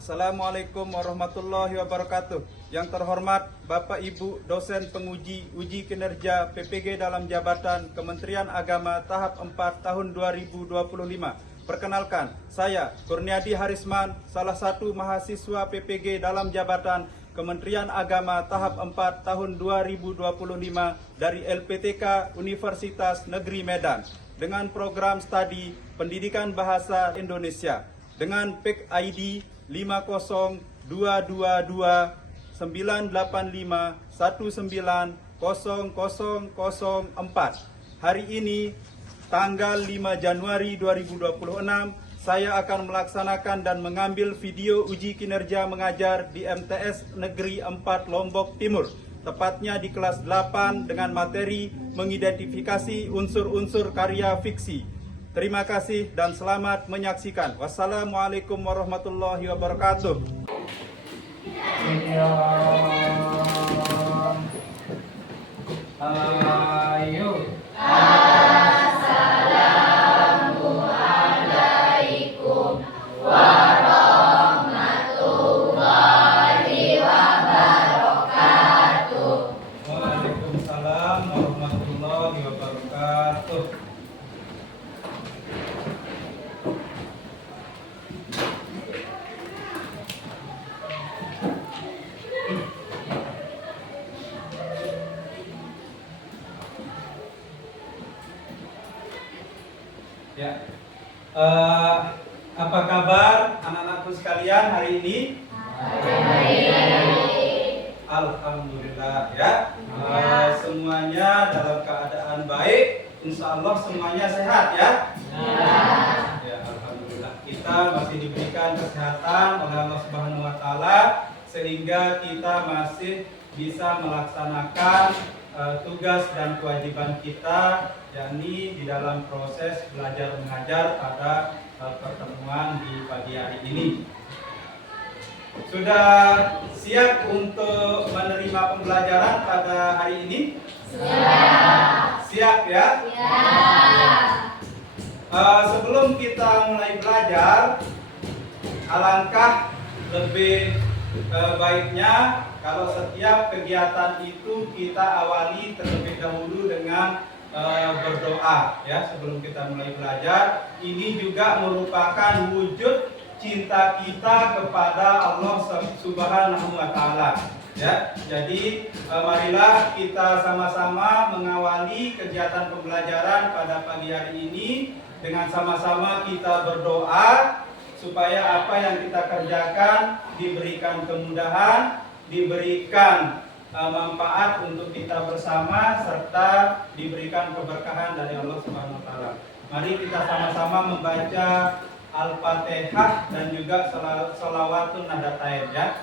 Assalamualaikum warahmatullahi wabarakatuh. Yang terhormat Bapak Ibu dosen penguji uji kinerja PPG dalam jabatan Kementerian Agama tahap 4 tahun 2025. Perkenalkan, saya Kurniadi Harisman, salah satu mahasiswa PPG dalam jabatan Kementerian Agama tahap 4 tahun 2025 dari LPTK Universitas Negeri Medan dengan program studi Pendidikan Bahasa Indonesia dengan PEK ID 5022295190004. Hari ini tanggal 5 Januari 2026 saya akan melaksanakan dan mengambil video uji kinerja mengajar di MTS Negeri 4 Lombok Timur, tepatnya di kelas 8 dengan materi mengidentifikasi unsur-unsur karya fiksi. Terima kasih dan selamat menyaksikan. Wassalamualaikum warahmatullahi wabarakatuh. Ayo. Assalamualaikum warahmatullahi wabarakatuh. Waalaikumsalam warahmatullahi wabarakatuh. Ya, apa kabar anak-anakku sekalian hari ini? Alhamdulillah ya. Semuanya dalam keadaan baik, insya Allah semuanya sehat ya. Ya, alhamdulillah kita masih diberikan kesehatan oleh Allah Subhanahu Wa Taala sehingga kita masih bisa melaksanakan tugas dan kewajiban kita, yakni di dalam proses belajar mengajar pada pertemuan di pagi hari ini. Sudah siap untuk menerima pembelajaran pada hari ini? Siap. Siap ya? Siap. Sebelum kita mulai belajar, alangkah lebih baiknya kalau setiap kegiatan itu kita awali terlebih dahulu dengan berdoa ya sebelum kita mulai belajar. Ini juga merupakan wujud cinta kita kepada Allah Subhanahu wa Ta'ala ya. Jadi marilah kita sama-sama mengawali kegiatan pembelajaran pada pagi hari ini dengan sama-sama kita berdoa supaya apa yang kita kerjakan diberikan kemudahan, diberikan manfaat untuk kita bersama, serta diberikan keberkahan dari Allah Subhanahu wa Ta'ala. Mari kita sama-sama membaca Al-Fatihah dan juga sholawatun nadatain ya.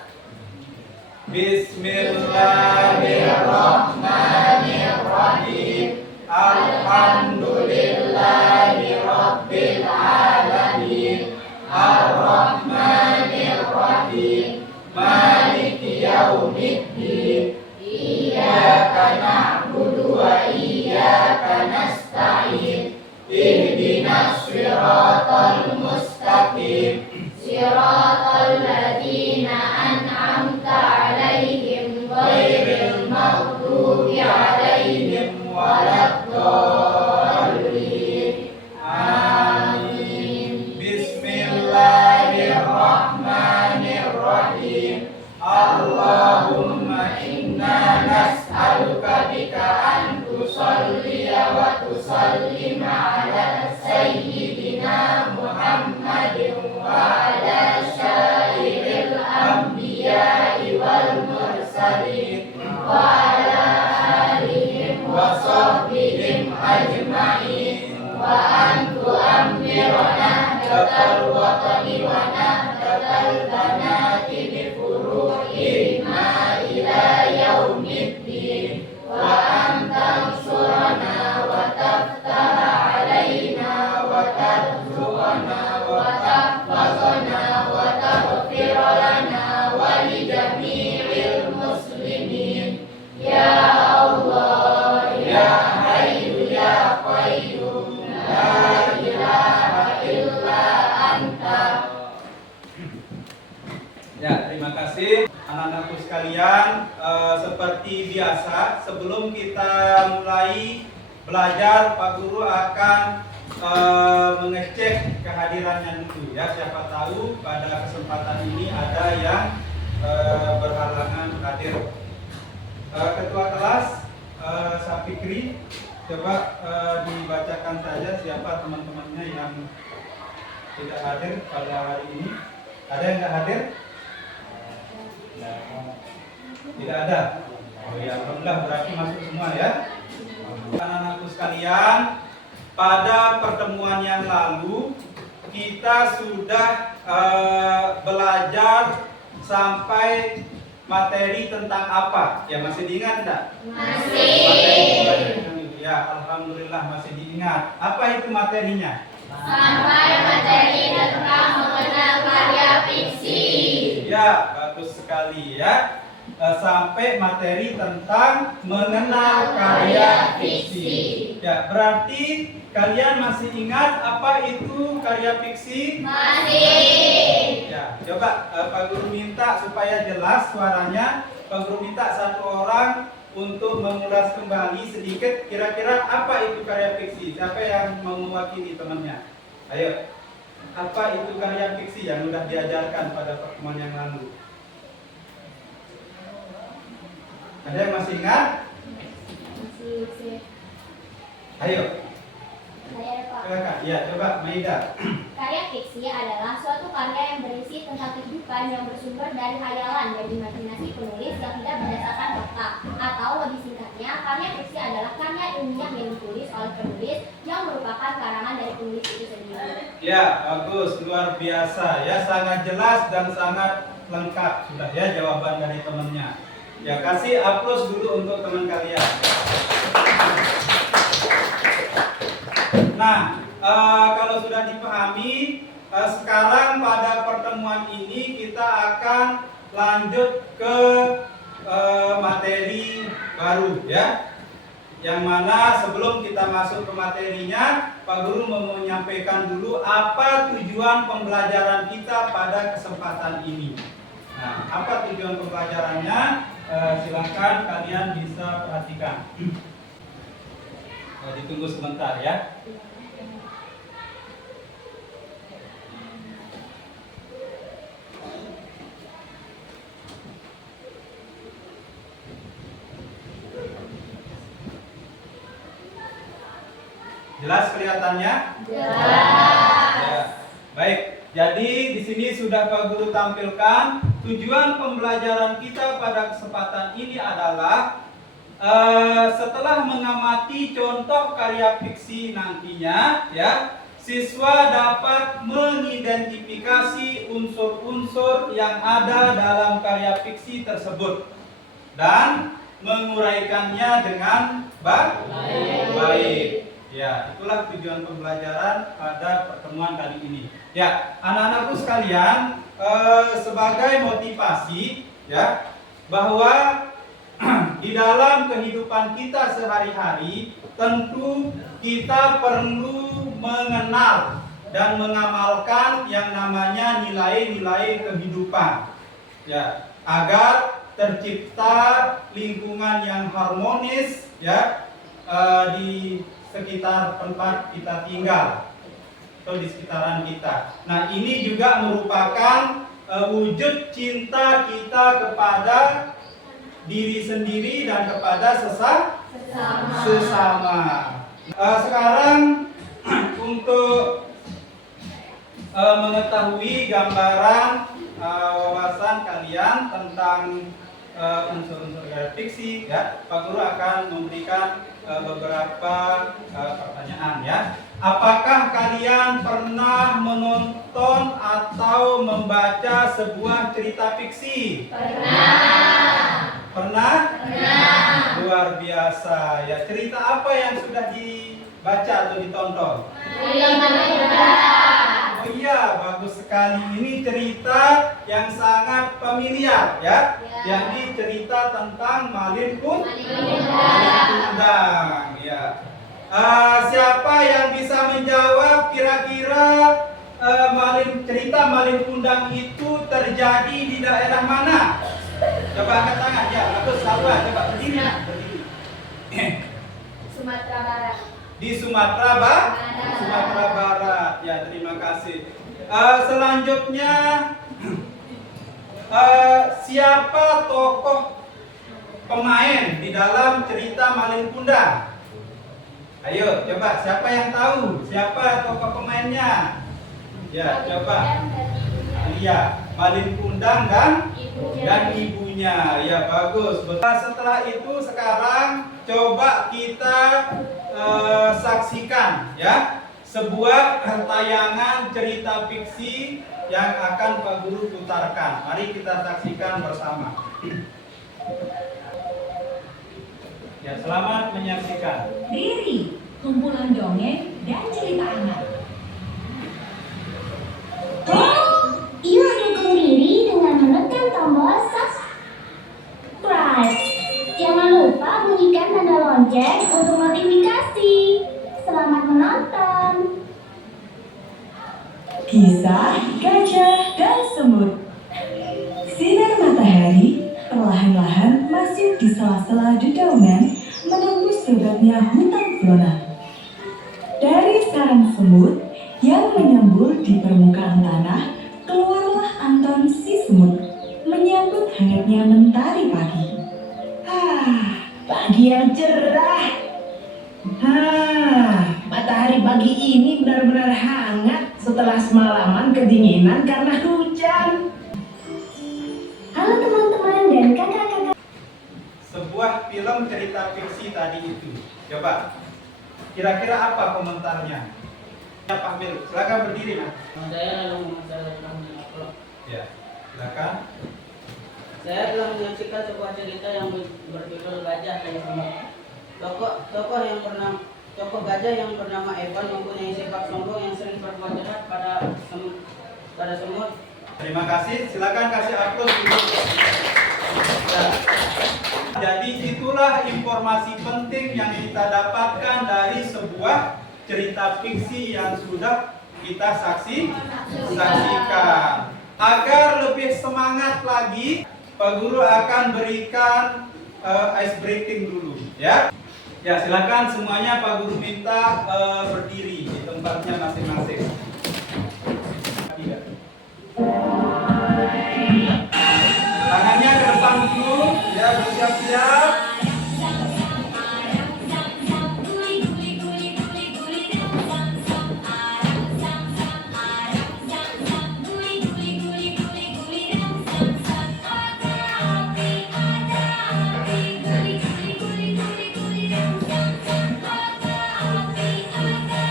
Bismillahirrahmanirrahim. Alhamdulillahi rabbil alamin. Ar-Rahmanir-Rahim. Maliki yaumiddin. Iyyaka na'budu wa iyyaka nasta'in. Ihdinas siratal mustaqim. Siratal ladzina an'amta 'alaihim ghairil maghdubi 'alaihim waladdallin. Amin. Bismillahirrahmanirrahim. Allahumma inna nas'aluka bika an tusalliya wa tusallima ala sayyidina Muhammadin wa ala syairil anbiya'i wal mursalin wa ala alihim wa sahbihim ajma'in wa antu amirana datal watani wa nahdatal banati bi furu'ina ila yaumiddin wa antansurana wa taftaha alaina wa tarzuqana wa tahfazana wa taghfir lana wa li jami'il muslimin ya Allah ya Hayyu ya sekalian, seperti biasa sebelum kita mulai belajar, Pak Guru akan mengecek kehadirannya dulu ya. Siapa tahu pada kesempatan ini ada yang berhalangan hadir. Ketua kelas Sapikri, coba dibacakan saja siapa teman-temannya yang tidak hadir pada hari ini. Ada yang tidak hadir? Tidak ada. Oh ya, alhamdulillah, berarti masuk semua ya. Anak-anakku sekalian, pada pertemuan yang lalu kita sudah belajar sampai materi tentang apa? Ya, masih diingat enggak? Masih. Ya, alhamdulillah masih diingat. Apa itu materinya? Sampai materi tentang mengenal karya fiksi. Ya, bagus sekali ya. Sampai materi tentang mengenal karya fiksi. Ya, berarti kalian masih ingat apa itu karya fiksi? Masih. Ya, coba Pak Guru minta supaya jelas suaranya. Pak Guru minta satu orang untuk mengulas kembali sedikit kira-kira apa itu karya fiksi. Siapa yang mau mewakili temannya? Ayo. Apa itu karya fiksi yang sudah diajarkan pada pertemuan yang lalu? Ada yang masih ingat? Masih. Ayo. Saya Pak. Silakan. Ya, coba Maida. Karya fiksi adalah suatu karya yang berisi tentang kehidupan yang bersumber dari khayalan dan imajinasi penulis yang tidak berdasarkan fakta. Atau lebih singkatnya, karya fiksi adalah karya ilmiah yang ditulis oleh penulis yang merupakan karangan dari penulis itu sendiri. Ya, bagus, luar biasa ya, sangat jelas dan sangat lengkap sudah ya jawaban dari temannya. Ya, kasih aplaus dulu untuk teman kalian. Nah, kalau sudah dipahami, sekarang pada pertemuan ini kita akan lanjut ke materi baru ya. Yang mana sebelum kita masuk ke materinya, Pak Guru mau menyampaikan dulu apa tujuan pembelajaran kita pada kesempatan ini. Nah, apa tujuan pembelajarannya? Silakan kalian bisa perhatikan. Ditunggu sebentar ya. Jelas kelihatannya? Jelas. Ya. Baik. Jadi di sini sudah Pak Guru tampilkan tujuan pembelajaran kita pada kesempatan ini adalah setelah mengamati contoh karya fiksi nantinya ya, siswa dapat mengidentifikasi unsur-unsur yang ada dalam karya fiksi tersebut dan menguraikannya dengan baik. Ya, itulah tujuan pembelajaran pada pertemuan kali ini. Ya, anak-anakku sekalian, sebagai motivasi ya, bahwa di dalam kehidupan kita sehari-hari tentu kita perlu mengenal dan mengamalkan yang namanya nilai-nilai kehidupan. Ya, agar tercipta lingkungan yang harmonis ya di sekitar tempat kita tinggal atau di sekitaran kita. Nah, ini juga merupakan wujud cinta kita kepada diri sendiri dan kepada sesama. Sekarang untuk mengetahui gambaran wawasan kalian tentang unsur-unsur fiksi ya, Pak Guru akan memberikan beberapa pertanyaan ya. Apakah kalian pernah menonton atau membaca sebuah cerita fiksi? Pernah. Pernah? Pernah. Luar biasa ya. Cerita apa yang sudah dibaca atau ditonton? Oh iya, bagus sekali. Ini cerita yang sangat familiar ya. Yakni cerita tentang Malin Kundang ya. Siapa yang bisa menjawab kira-kira cerita Malin Kundang itu terjadi di daerah mana? Coba angkat tangan ya, bagus. Salwa, coba berdiri. Berdiri. Sumatera Barat. Di Sumatera Sumatera Barat. Ya, terima kasih. Selanjutnya siapa tokoh pemain di dalam cerita Malin Kundang? Ayo, coba siapa yang tahu? Siapa tokoh pemainnya? Ya, coba. Iya, Malin Kundang dan ibunya. Ya, bagus. Setelah itu sekarang coba kita saksikan ya sebuah tayangan cerita fiksi yang akan Pak Guru putarkan. Mari kita saksikan bersama. Ya, selamat menyaksikan. Riri, kumpulan dongeng dan cerita anak. Yuk dukung Riri dengan menekan tombol subscribe. Jangan lupa bunyikan tanda lonceng untuk notifikasi. Selamat menonton. Kisah Gajah dan Semut. Sinar matahari perlahan-lahan masuk di sela-sela dedaunan menembus lebatnya hutan flora. Dari sarang semut yang menyembur di permukaan tanah, keluarlah Anton si semut menyambut hangatnya mentari pagi. Pagi yang cerah. Matahari pagi ini benar-benar hangat setelah semalaman kedinginan karena hujan. Halo teman-teman dan kakak-kakak. Sebuah film cerita fiksi tadi itu. Coba. Kira-kira apa komentarnya? Ya, Pak Mil, silakan berdiri, Mas. Saya lalu mengajar. Ya, silakan. Saya telah menyaksikan sebuah cerita yang berjudul Gajah dan Semut. Tokoh gajah yang bernama Evan mempunyai sifat sombong yang sering berbuat jahat pada semut. Terima kasih. Silakan kasih aplaus dulu. Ya. Jadi itulah informasi penting yang kita dapatkan dari sebuah cerita fiksi yang sudah kita saksikan. Agar lebih semangat lagi, Pak Guru akan berikan ice breaking dulu, ya. Ya, silakan semuanya Pak Guru minta berdiri di tempatnya masing-masing. Tangannya ke depan dulu, ya, bersiap-siap.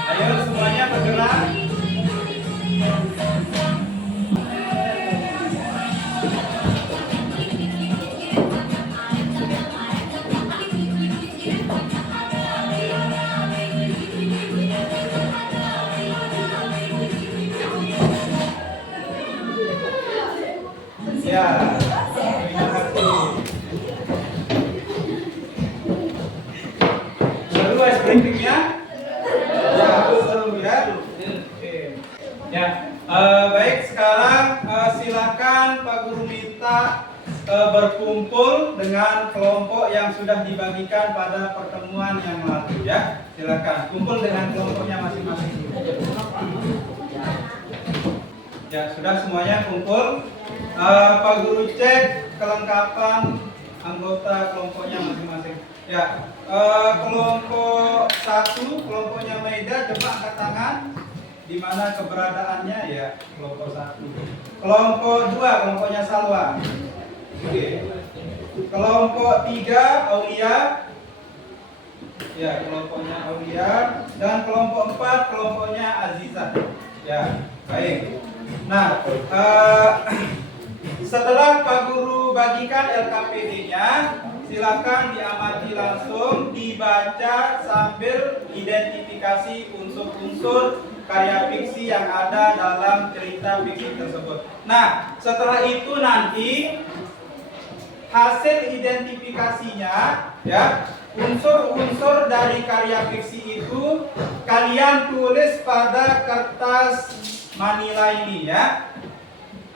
Ayo semuanya bergerak. Ya, terima kasih. Baru ice breaking-nya? Ya, belum ya. Oke. Ya, baik, sekarang silakan Pak Guru minta berkumpul dengan kelompok yang sudah dibagikan pada pertemuan yang lalu, ya. Silakan kumpul dengan kelompoknya masing-masing. Ya, sudah semuanya kumpul. Pak Guru cek kelengkapan anggota kelompoknya masing-masing. Ya, kelompok 1, kelompoknya Maida, coba angkat tangan. Di mana keberadaannya, ya, kelompok 1. Kelompok 2, kelompoknya Salwa. Oke. Kelompok 3, Aulia. Ya, kelompoknya Aulia. Dan kelompok 4, kelompoknya Aziza. Ya, baik. Nah, setelah Pak Guru bagikan LKPD-nya, silakan diamati langsung, dibaca sambil identifikasi unsur-unsur karya fiksi yang ada dalam cerita fiksi tersebut. Nah, setelah itu nanti hasil identifikasinya, ya, unsur-unsur dari karya fiksi itu kalian tulis pada kertas manila ini, ya.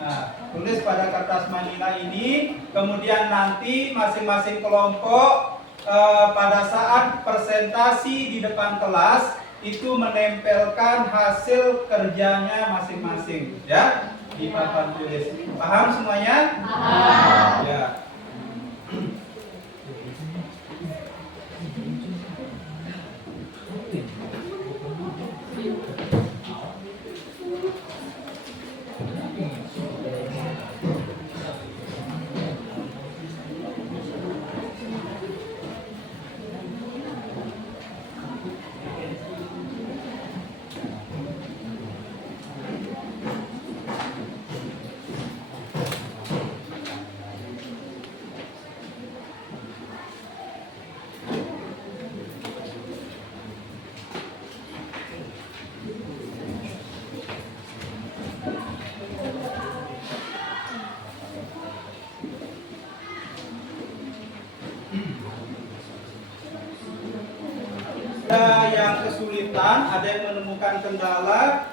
Nah, tulis pada kertas manila ini, kemudian nanti masing-masing kelompok pada saat presentasi di depan kelas itu menempelkan hasil kerjanya masing-masing, ya, di papan tulis. Paham semuanya? Paham. Ya. Ada yang kesulitan, ada yang menemukan kendala,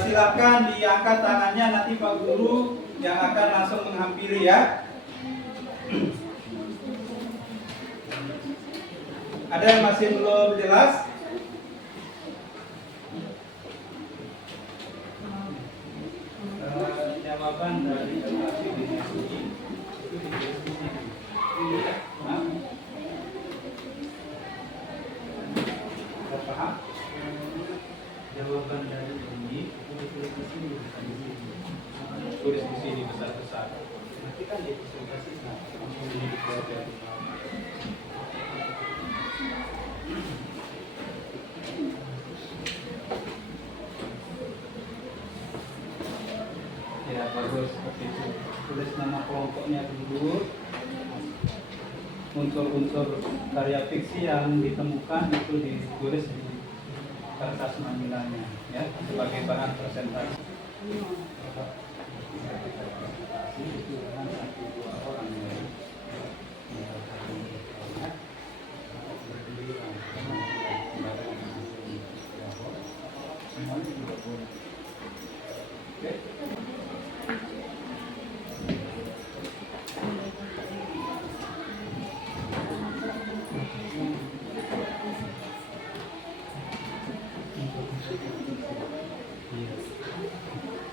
silakan diangkat tangannya, nanti Pak Guru yang akan langsung menghampiri, ya. Ada yang masih belum jelas? Jawaban dari hasil diskusi itu didiskusi. Paham? Jawaban dari ini itu ditulis di sini, bukan di sini. Tulis di sini besar-besar. Nanti kan dipresentasikan langsung dipelajari. Ya, bagus seperti itu. Tulis nama kelompoknya dulu. Unsur-unsur karya fiksi yang ditemukan itu ditulis di kertas manilanya, ya, sebagai bahan presentasi. Itu dengan 1-2 orang, ya. Semuanya juga boleh. Oke.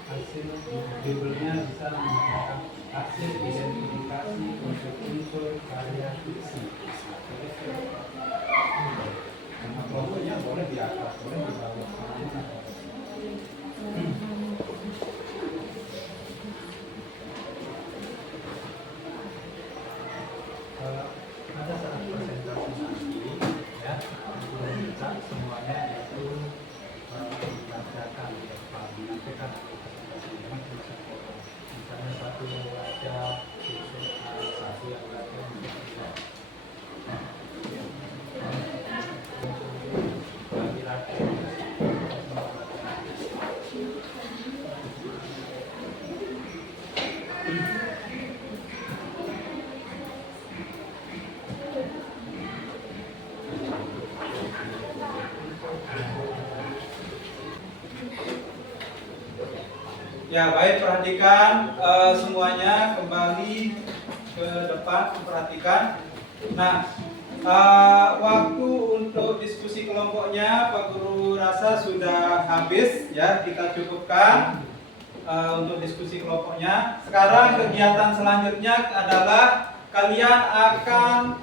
Hasil judulnya bisa menggunakan hasil identifikasi unsur-unsur karya fiksi. Nama kelompoknya boleh di atas, boleh di bawah. Pada saat presentasi nanti, ya, kita semuanya itu membacakan di depan, menyampaikan misalnya satu membaca satu yang lain laki-laki. Ya, baik, perhatikan semuanya, kembali ke depan, perhatikan. Nah, waktu untuk diskusi kelompoknya Pak Guru rasa sudah habis, ya, kita cukupkan untuk diskusi kelompoknya. Sekarang kegiatan selanjutnya adalah kalian akan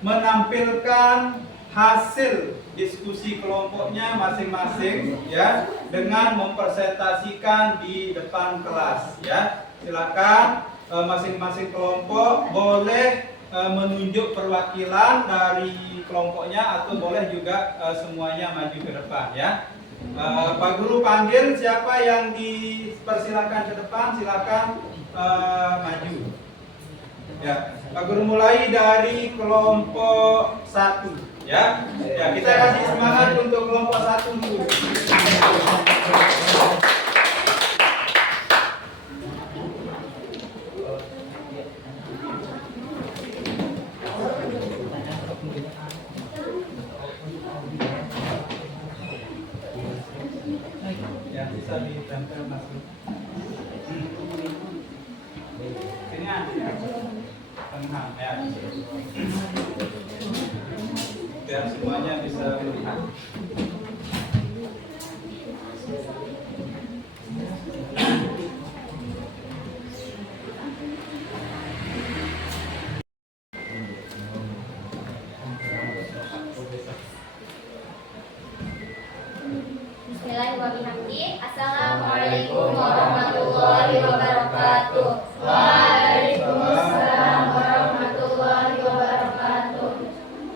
menampilkan hasil diskusi kelompoknya masing-masing, ya, dengan mempresentasikan di depan kelas, ya. Silakan masing-masing kelompok boleh menunjuk perwakilan dari kelompoknya atau boleh juga semuanya maju ke depan, ya. Pak Guru panggil siapa yang dipersilakan ke depan, silakan maju. Ya, Pak Guru mulai dari kelompok 1. Ya, ya, kita kasih semangat untuk kelompok 1 dulu. Ya, bisa ditempel masuk. tengah ya. Biar semuanya bisa melihat. Bismillahirrahmanirrahim. Assalamualaikum warahmatullahi wabarakatuh. Waalaikumsalam warahmatullahi wabarakatuh.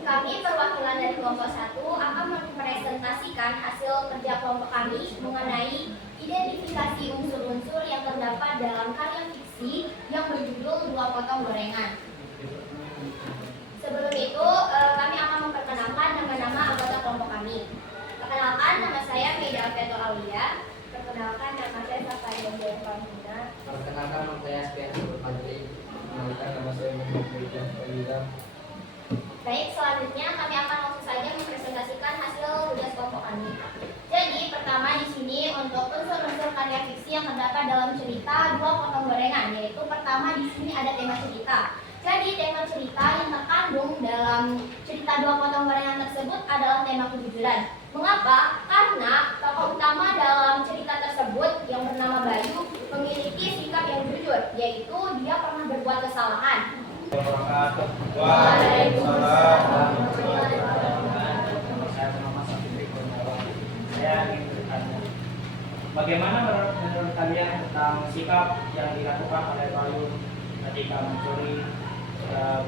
Kami perwakilan dari kelompok 1 akan mempresentasikan hasil kerja kelompok kami mengenai identifikasi unsur-unsur yang terdapat dalam karya fiksi yang berjudul Dua Potong Gorengan. Sebelum itu, kami akan memperkenalkan nama-nama anggota kelompok kami. Perkenalkan, nama saya Meida Alfeto Aulia. Perkenalkan, nama saya Safari Jaya Pamina. Perkenalkan, nama saya Aspian Surpadri. Perkenalkan, nama saya Muhammad Ridwan Fadila. Baik, selanjutnya kami akan langsung saja mempresentasikan hasil tugas kelompok kami. Jadi, pertama di sini untuk unsur-unsur karya fiksi yang terdapat dalam cerita Dua Potong Gorengan, yaitu pertama di sini ada tema cerita. Jadi, tema cerita yang terkandung dalam cerita Dua Potong Gorengan tersebut adalah tema kejujuran. Mengapa? Karena tokoh utama dalam cerita tersebut yang bernama Bayu memiliki sikap yang jujur, yaitu dia pernah berbuat kesalahan. Waalaikumsalam. Saya ingin bertanya, bagaimana menurut kalian tentang sikap yang dilakukan oleh Bayu ketika mencuri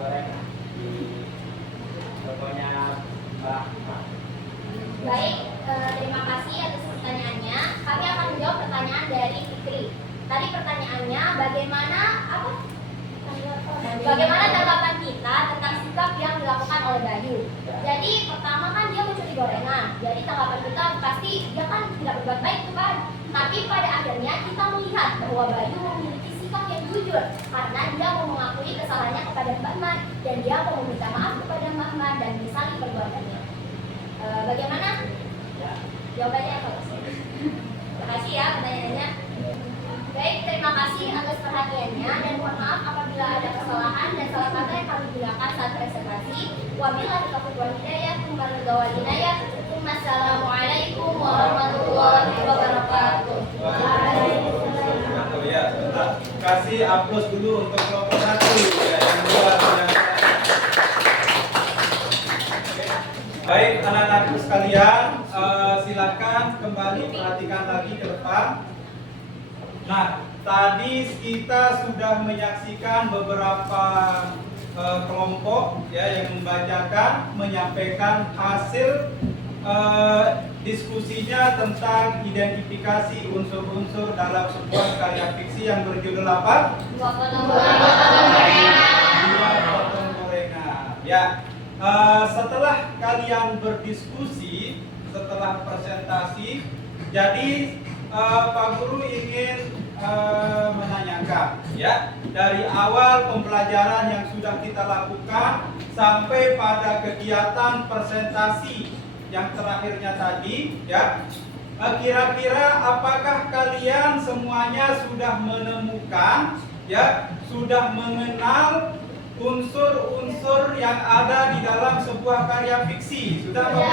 goreng di tokonya Mbak? Baik, terima kasih atas pertanyaannya. Kami akan menjawab pertanyaan dari Fikri. Tadi pertanyaannya bagaimana tanggapan kita tentang sikap yang dilakukan oleh Bayu. Jadi pertama kan dia mencuri gorengan. Jadi tanggapan kita pasti dia kan tidak berbuat baik tuh kan. Tapi pada akhirnya kita melihat bahwa Bayu memiliki sikap yang jujur karena dia mau mengakui kesalahannya kepada Mbak Man dan dia mau meminta maaf kepada Mbak Man dan menyesali perbuatannya. Bagaimana? Jawabannya apa? Terima kasih ya pertanyaannya. Baik, terima kasih atas perhatiannya dan mohon maaf apabila ada kesalahan dan salah kata yang kami gunakan saat presentasi. Wabillahi taufiq wal hidayah. Wassalamualaikum warahmatullahi wabarakatuh. Ya, sebentar. Kasih aplaus dulu untuk kelompok 1 ya, yang luar biasa. Baik, anak-anakku sekalian, silakan kembali perhatikan lagi ke depan. Nah, tadi kita sudah menyaksikan beberapa kelompok ya yang membacakan, menyampaikan hasil diskusinya tentang identifikasi unsur-unsur dalam sebuah karya fiksi yang berjudul apa? Dua Potong Gorengan. Dua Potong Gorengan. Ya, setelah kalian berdiskusi, setelah presentasi, jadi Pak Guru ingin menanyakan ya, dari awal pembelajaran yang sudah kita lakukan sampai pada kegiatan presentasi yang terakhirnya tadi ya, kira-kira apakah kalian semuanya sudah menemukan ya, sudah mengenal unsur-unsur yang ada di dalam sebuah karya fiksi? Sudah belum?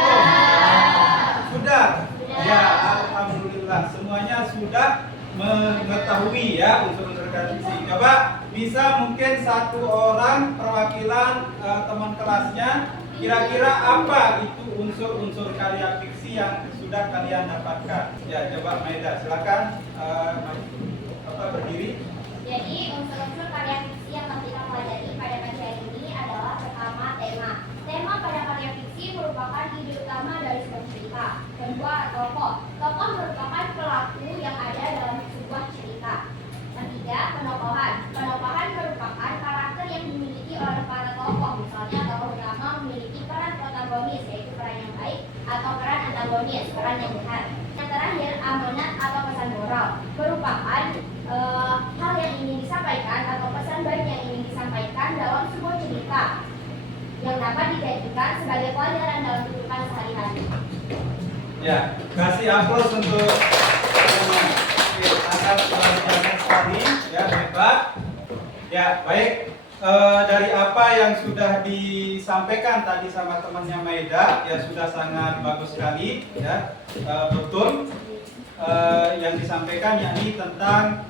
Sudah? Ya, alhamdulillah semuanya sudah mengetahui ya unsur-unsur karya fiksi. Coba bisa mungkin satu orang perwakilan teman kelasnya, kira-kira apa itu unsur-unsur karya fiksi yang sudah kalian dapatkan? Ya, coba Maida, silakan berdiri. Jadi unsur-unsur karya fiksi yang kita pelajari pada kajian ini adalah pertama tema. Tema pada karya fiksi merupakan ide utama dari sebuah cerita. Kedua, tokoh. Tokoh merupakan pelaku yang ada dalam sebuah cerita. Ketiga, penokohan. Penokohan merupakan karakter yang dimiliki oleh para tokoh. Misalnya tokoh utama memiliki peran protagonis, yaitu peran yang baik, atau peran antagonis, peran yang jahat. Yang terakhir, amanat atau pesan moral merupakan hal yang ingin disampaikan atau pesan baik yang ingin disampaikan dalam sebuah cerita yang dapat dijadikan sebagai pelajaran dalam kehidupan sehari-hari. Ya, kasih aplaus untuk atas pelajaran sekali ya, hebat. Ya, baik. Dari apa yang sudah disampaikan tadi sama temannya Maida, ya sudah sangat bagus sekali, ya. Betul. Yang disampaikan yakni tentang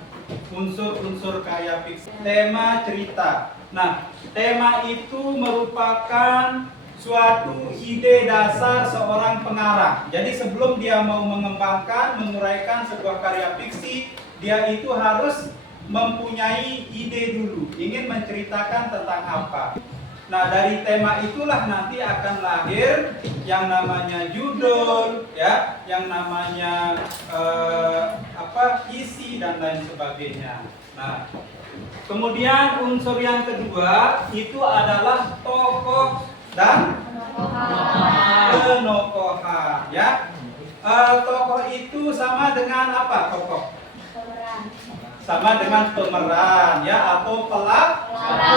unsur-unsur karya fiksi. Tema cerita. Nah, tema itu merupakan suatu ide dasar seorang pengarang. Jadi sebelum dia mau mengembangkan, menguraikan sebuah karya fiksi, dia itu harus mempunyai ide dulu, ingin menceritakan tentang apa. Nah, dari tema itulah nanti akan lahir yang namanya judul, ya, yang namanya isi dan lain sebagainya. Nah, kemudian unsur yang kedua itu adalah tokoh dan penokohan, ya. Tokoh itu sama dengan apa? Tokoh sama dengan pemeran, ya, atau pelaku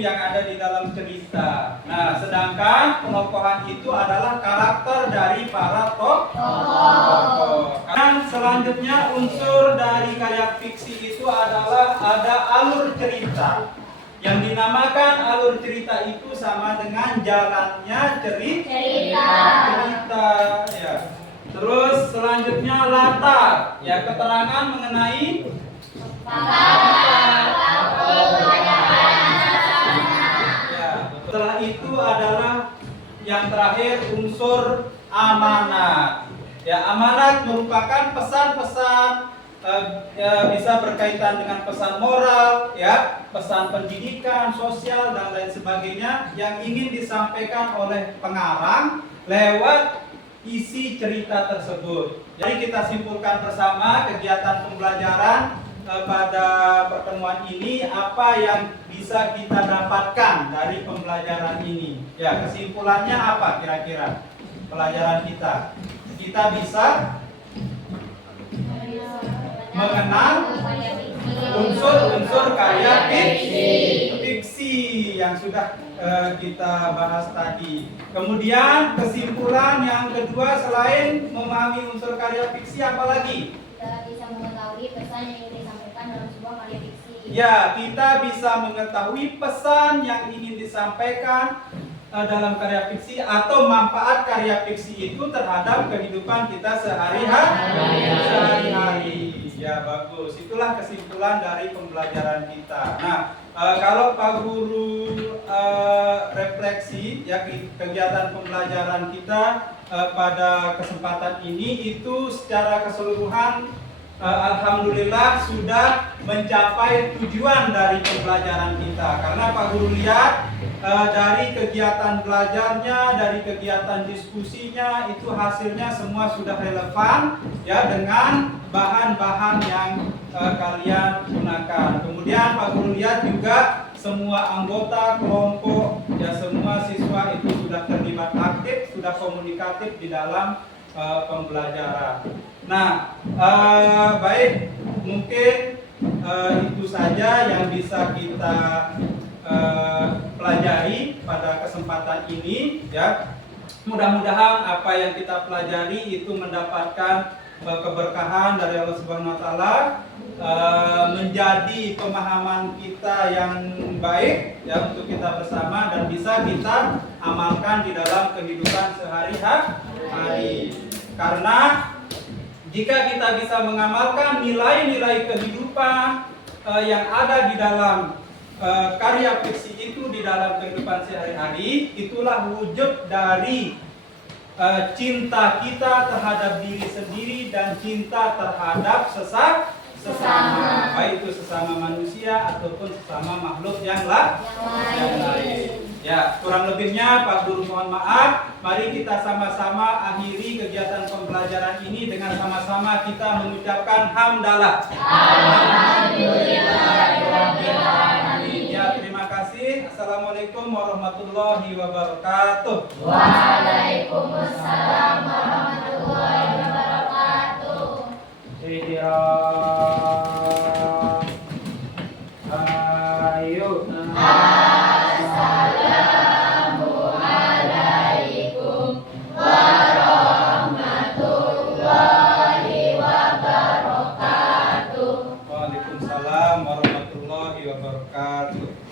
yang ada di dalam cerita. Nah, sedangkan penokohan itu adalah karakter dari para tokoh. Dan selanjutnya unsur dari karya fiksi itu adalah ada alur cerita. Yang dinamakan alur cerita itu sama dengan jalannya cerita, ya. Terus selanjutnya latar, ya, keterangan mengenai ya. Setelah itu adalah yang terakhir unsur amanat. Ya, amanat merupakan pesan-pesan, bisa berkaitan dengan pesan moral, ya, pesan pendidikan, sosial dan lain sebagainya yang ingin disampaikan oleh pengarang lewat isi cerita tersebut. Jadi kita simpulkan bersama kegiatan pembelajaran pada pertemuan ini, apa yang bisa kita dapatkan dari pembelajaran ini. Ya, kesimpulannya apa kira-kira pelajaran kita? Kita bisa mengenal unsur-unsur karya fiksi yang sudah kita bahas tadi. Kemudian kesimpulan yang kedua, selain memahami unsur karya fiksi, apa lagi? Kita bisa mengetahui pesan yang ingin disampaikan dalam sebuah karya fiksi. Ya, kita bisa mengetahui pesan yang ingin disampaikan dalam karya fiksi atau manfaat karya fiksi itu terhadap kehidupan kita sehari-hari. Ya, bagus. Itulah kesimpulan dari pembelajaran kita. Nah, kalau Pak Guru refleksi, ya, kegiatan pembelajaran kita pada kesempatan ini itu secara keseluruhan alhamdulillah sudah mencapai tujuan dari pembelajaran kita. Karena Pak Guru lihat dari kegiatan belajarnya, dari kegiatan diskusinya, itu hasilnya semua sudah relevan, ya, dengan bahan-bahan yang kalian gunakan. Kemudian Pak Guru lihat juga semua anggota kelompok, ya, semua siswa itu sudah terlibat aktif, sudah komunikatif di dalam pembelajaran. Nah, baik, mungkin itu saja yang bisa kita pelajari pada kesempatan ini, ya. Mudah-mudahan apa yang kita pelajari itu mendapatkan keberkahan dari Allah Subhanahu wa taala, menjadi pemahaman kita yang baik, ya, untuk kita bersama dan bisa kita amalkan di dalam kehidupan sehari-hari. Karena jika kita bisa mengamalkan nilai-nilai kehidupan yang ada di dalam karya fiksi itu di dalam kehidupan sehari-hari, itulah wujud dari cinta kita terhadap diri sendiri dan cinta terhadap sesama, baik itu sesama manusia ataupun sesama makhluk yang lain. Ya, kurang lebihnya Pak Guru mohon maaf. Mari kita sama-sama akhiri kegiatan pembelajaran ini dengan sama-sama kita mengucapkan hamdalah. Alhamdulillahirobbilalamin. Ya, terima kasih. Assalamualaikum warahmatullahi wabarakatuh. Waalaikumsalam warahmatullahi wabarakatuh. Ayo. Assalamualaikum warahmatullahi wabarakatuh. Waalaikumsalam warahmatullahi warahmatullahi wabarakatuh.